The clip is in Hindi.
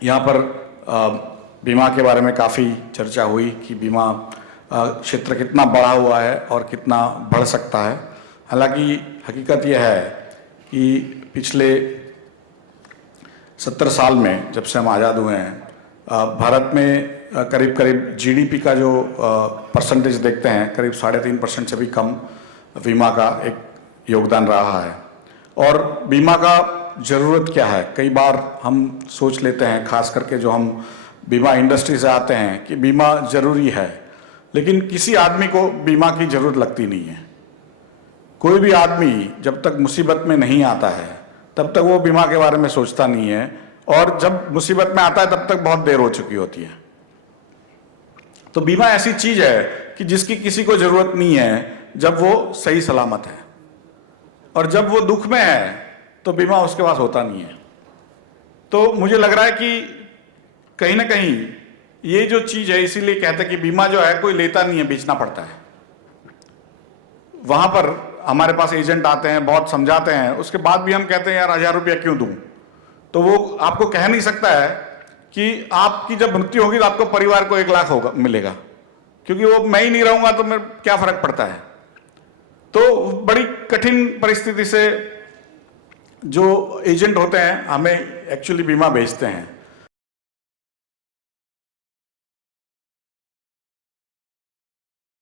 यहाँ पर बीमा के बारे में काफ़ी चर्चा हुई कि बीमा क्षेत्र कितना बढ़ा हुआ है और कितना बढ़ सकता है। हालांकि हकीकत यह है कि पिछले 70 साल में जब से हम आज़ाद हुए हैं, भारत में करीब करीब जीडीपी का जो परसेंटेज देखते हैं, करीब 3.5% से भी कम बीमा का एक योगदान रहा है। और बीमा का ज़रूरत क्या है, कई बार हम सोच लेते हैं, खास करके जो हम बीमा इंडस्ट्री से आते हैं, कि बीमा ज़रूरी है, लेकिन किसी आदमी को बीमा की ज़रूरत लगती नहीं है। कोई भी आदमी जब तक मुसीबत में नहीं आता है तब तक वो बीमा के बारे में सोचता नहीं है, और जब मुसीबत में आता है तब तक बहुत देर हो चुकी होती है। तो बीमा ऐसी चीज़ है कि जिसकी किसी को ज़रूरत नहीं है जब वो सही सलामत है, और जब वो दुख में है तो बीमा उसके पास होता नहीं है। तो मुझे लग रहा है कि कहीं ना कहीं ये जो चीज़ है, इसीलिए कहते हैं कि बीमा जो है कोई लेता नहीं है, बेचना पड़ता है। वहाँ पर हमारे पास एजेंट आते हैं, बहुत समझाते हैं, उसके बाद भी हम कहते हैं यार 1000 रुपया क्यों दूँ। तो वो आपको कह नहीं सकता है कि आपकी जब मृत्यु होगी तो आपको परिवार को 1 लाख होगा मिलेगा, क्योंकि वो मैं ही नहीं रहूँगा तो मेरे क्या फ़र्क पड़ता है। तो बड़ी कठिन परिस्थिति से जो एजेंट होते हैं हमें एक्चुअली बीमा बेचते हैं।